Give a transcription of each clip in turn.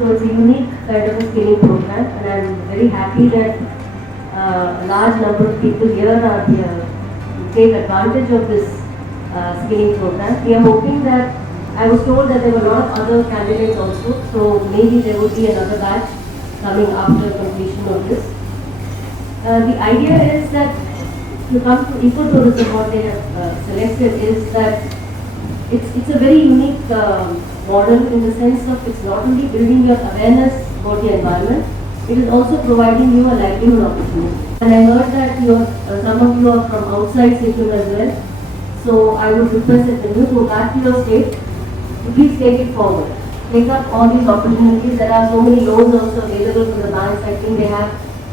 So it's a unique kind of a skilling program, and I'm very happy that a large number of people here are here to take advantage of this skilling program. We are hoping that, I was told that there were a lot of other candidates also, so maybe there will be another batch coming after completion of this. The idea is that to come to ecotourism, what they have selected is that it's a very unique model in the sense of it's not only building your awareness about the environment, it is also providing you a livelihood opportunity. And I heard that some of you are from outside Sikkim as well. So I would request that when you go back to your state, to please take it forward. Take up all these opportunities. There are so many loans also available from the banks. I think they have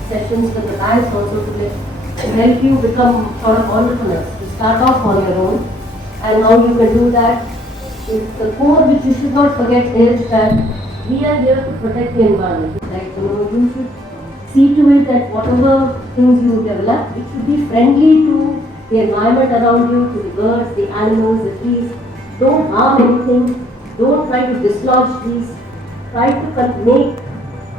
sessions with the banks also to help you become sort of entrepreneurs, to start off on your own. And how you can do that is the core which you should not forget is that we are here to protect the environment. Like, you should see to it that whatever things you develop, it should be friendly to the environment around you, to the birds, the animals, the trees. Don't harm anything. Don't try to dislodge trees. Try to make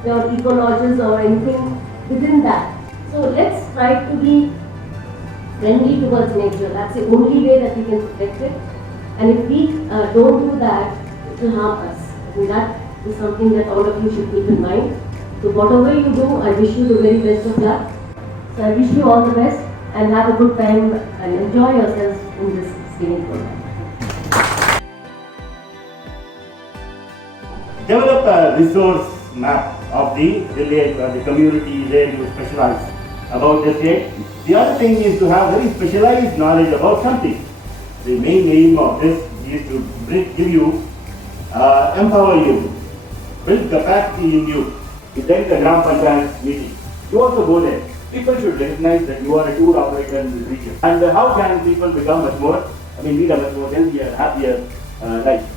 your eco-lodges or anything within that. So let's try to be friendly towards nature. That's the only way that we can protect it. And if we don't do that, it will harm us. And that is something that all of you should keep in mind. So whatever you do, I wish you the very best of luck. So I wish you all the best and have a good time and enjoy yourselves in this skilling program. Develop a resource map of the village or the community where you specialize about the state. The other thing is to have very specialized knowledge about something. The main aim of this is to give you, empower you, build capacity in you. Then the Gram Panchayat meeting. You also go there. People should recognize that you are a tour operator in this region. And how can people become much more, lead a much more healthier, happier life.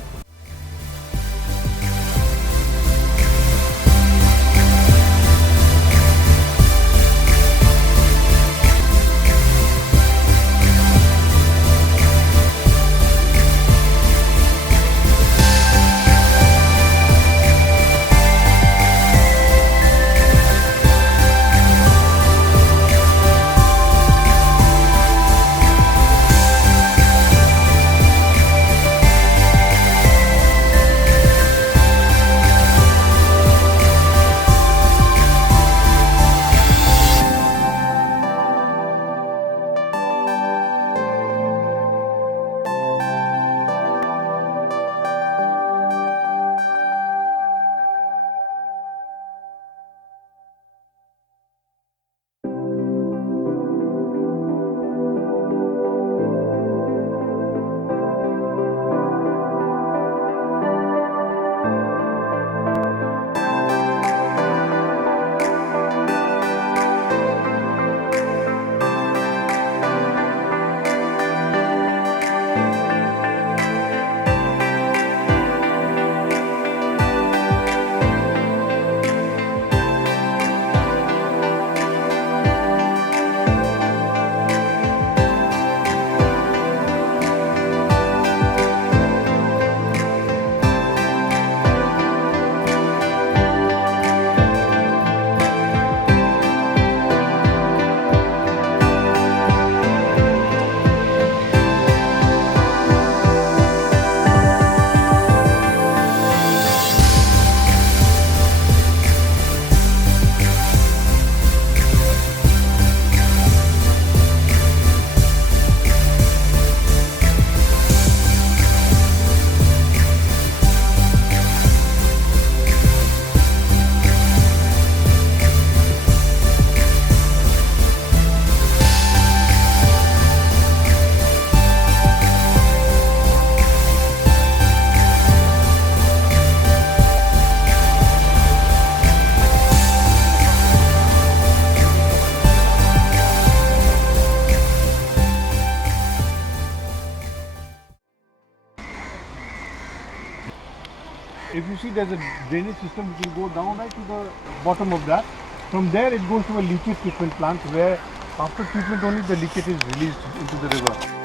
If you see, there's a drainage system which will go down right to the bottom of that. From there it goes to a leachate treatment plant where after treatment only the leachate is released into the river.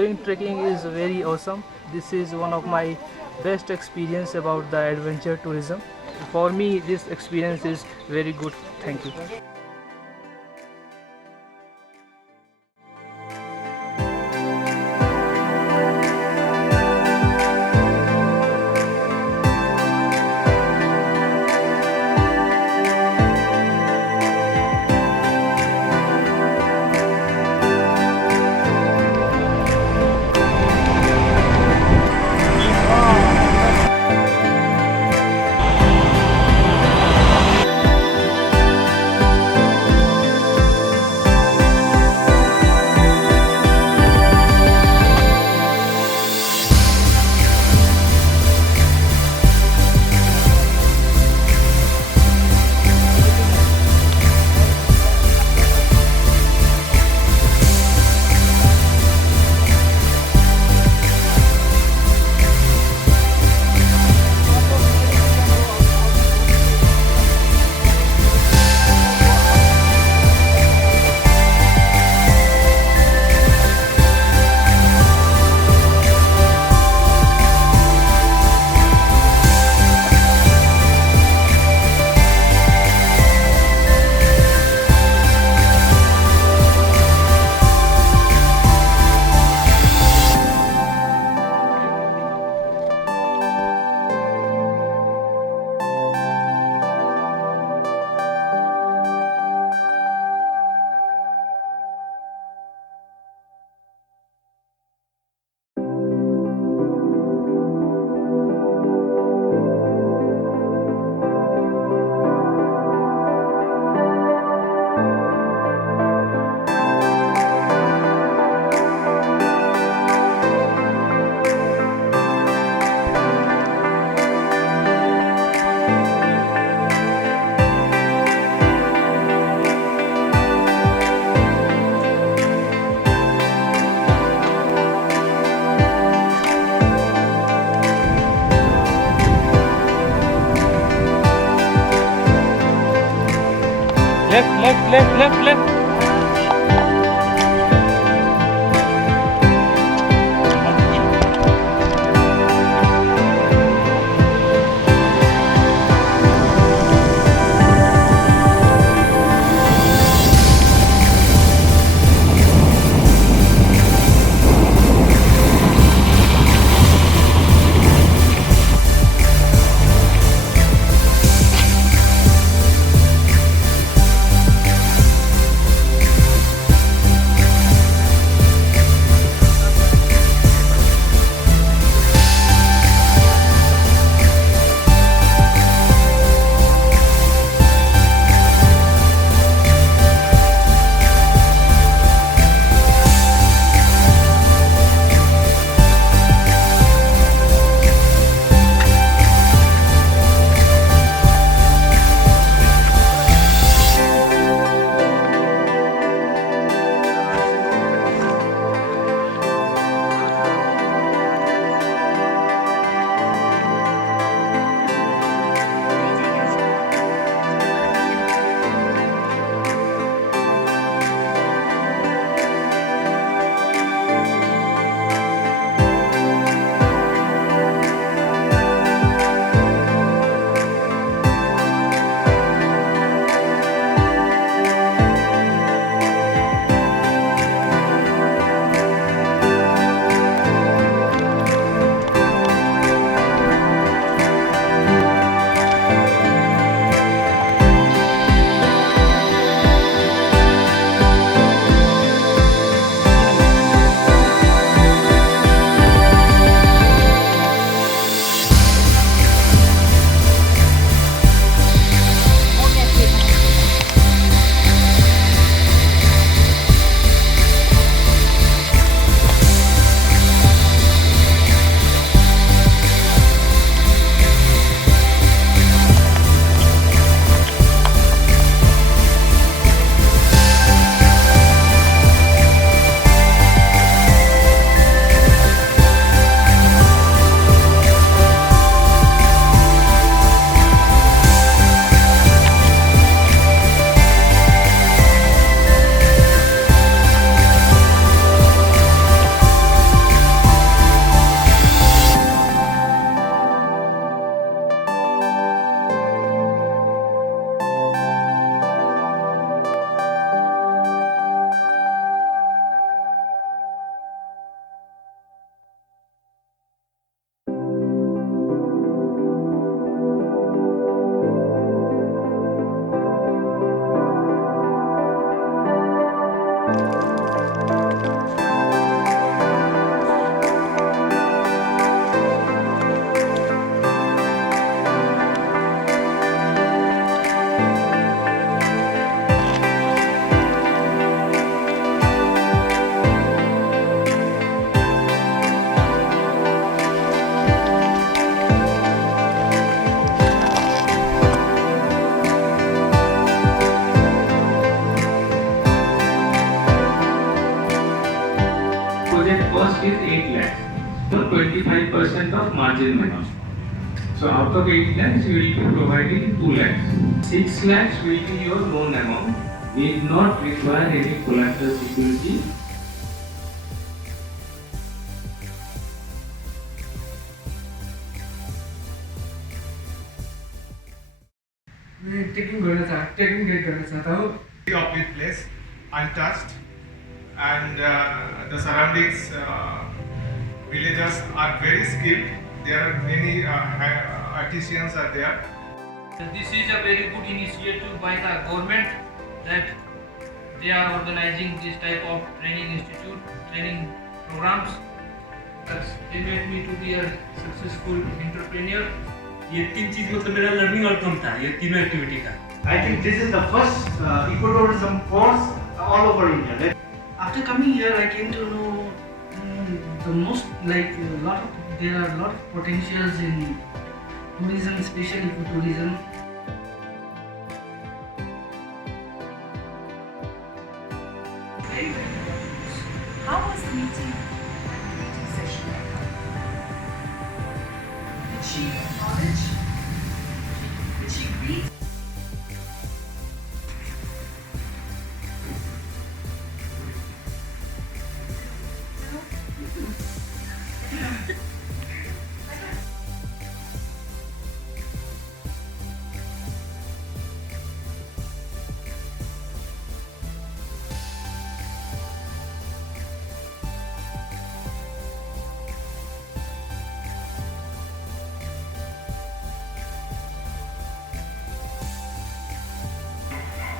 Doing trekking is very awesome. This is one of my best experience about the adventure tourism. For me, this experience is very good. Thank you. Left. is 8 lakhs. So 25% of margin money. So out of 8 lakhs, you will be providing 2 lakhs. 6 lakhs will be your loan amount. Need not require any collateral security. Taking debt गर्न चाहता हूँ of this place untouched, and the surroundings villagers are very skilled. There are many artisans are there. This is a very good initiative by the government that they are organizing this type of training programs. They made me to be a successful entrepreneur. ये तीन चीज मतलब मेरा learning outcome था ये तीनों activity का. I think this is the first ecotourism course all over India. After coming here, I came to know the most like there are a lot of potentials in tourism, especially ecotourism. Very, very important. How was the meeting session? Did she acknowledge? Did she agree?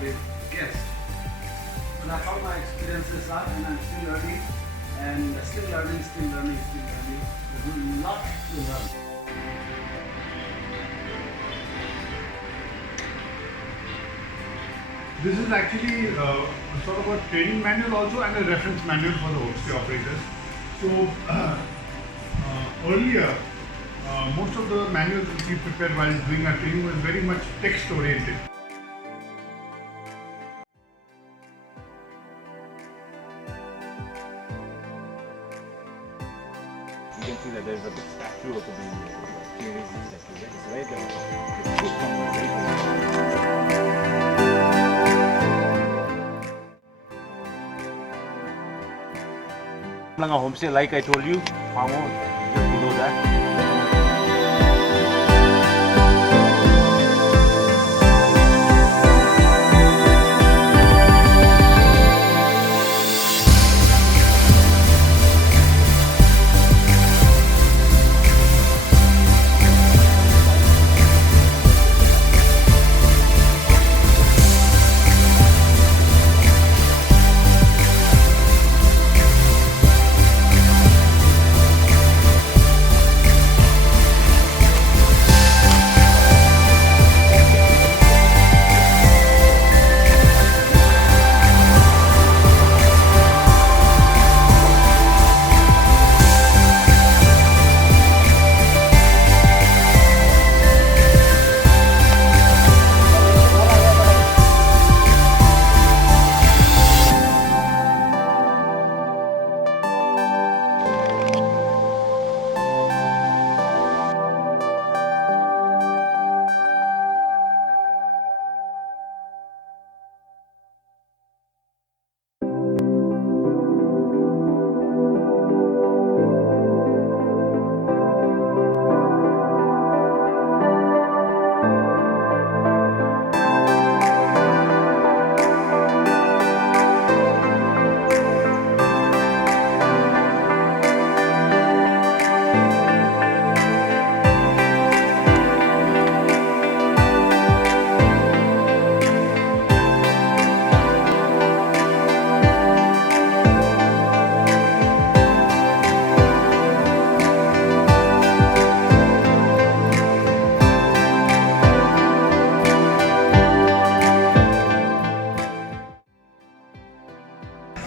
With guests. And that's how my experiences are, and I'm still learning, and still learning. There's a lot to learn. This is actually sort of a training manual also and a reference manual for the homestay operators. So earlier, most of the manuals which we prepared while doing our training was very much text oriented. You can see that there's a big statue of the King statue. It's right there. It's good conversation. Homestay, like I told you, farm just below that.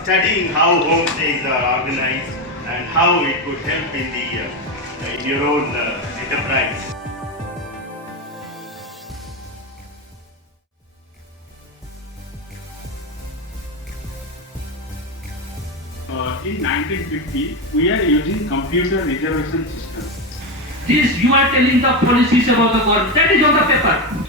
Studying how homestays are organized and how it could help in your own enterprise. in 1950, we are using computer reservation system. This you are telling the policies about the government. That is on the paper.